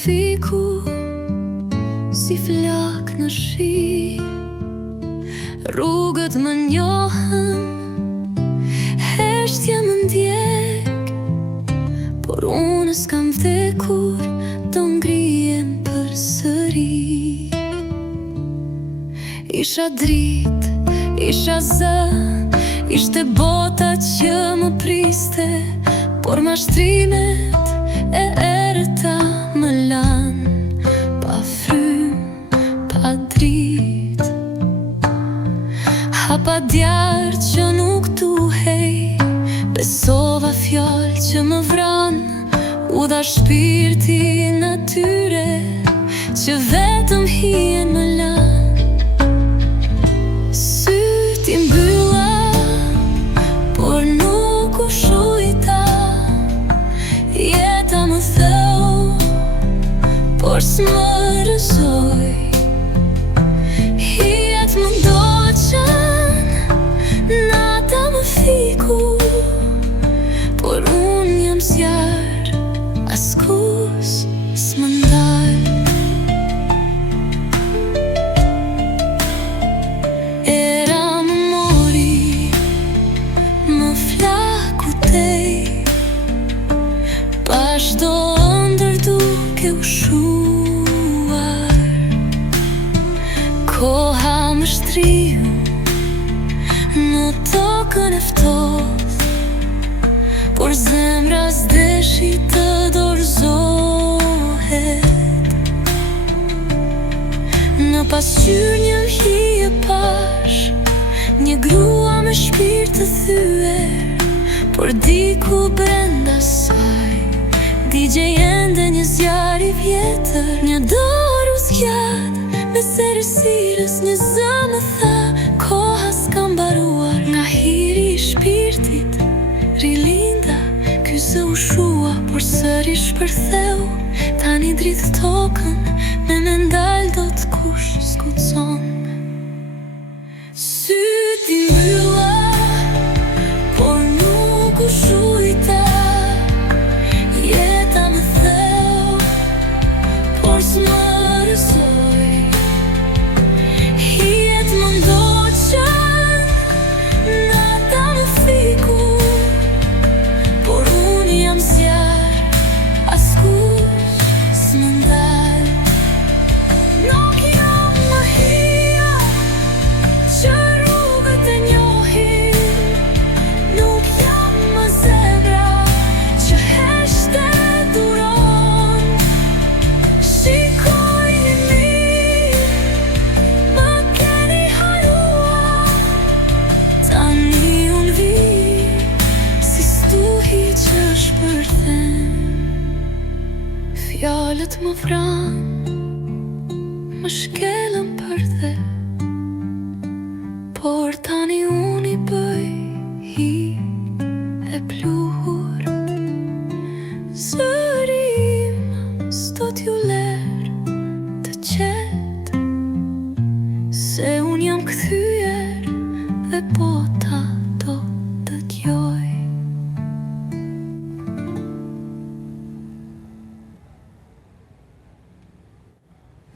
fiku si flak në shi. Rrugët më njohën, heshtja më ndjek, por unë s'kam vdekur, do ngrihem përsëri. Isha dritë, isha zë, ishte bota që më priste, por mashtrimet e erëta më lanë pa frymë, pa dritë. Hapa djarë që nuk duhej, besova fjallë që më vranë, u dha shpirti natyre që vetëm hien më lanë. Syti mbylla, por nuk u shujta, jeta më theu, por s'më rëzoj. Hijet më ndoqën, nata më fiku, por unë jam zjarë, askus s'më ndalë. Era më mori, më flakutej, pa çdo ëndër duke u shuar. Koha më shtriu në tokën e ftohtë, por zemra s'deshi të dorëzohet. Në pasqyrë një hije pash, një grua me shpirt të thyer, por diku brenda saj digjej ende një zjarr i vjetër. Një dorë u zgjat me serësirës, një zë më tha, koha s'ka mbaruar. Nga hiri i shpirtit rilinda, ky zë u shua, por sërish përtheu, tani dritë tokën, me ndal do t'kush s'guxon. Syti mbylla, por nuk u shujta, jeta më theu, por s'më rëzoj. Hijet më ndoqën, nata më fiku, por unë jam zjarë, askus s'më ndalë. Nuk jam më hija që rrugët e njohin, nuk jam më zemra që heshte duron. Shikojni mirë, më keni haruar, tani unë vi si stuhi që shpërthen. Fjalët më vranë, më shkelën për dhe, por tani unë i bëj hi e pluhur. Zërim s'do t'ju ler të qetë, se unë jam kthyer dhe po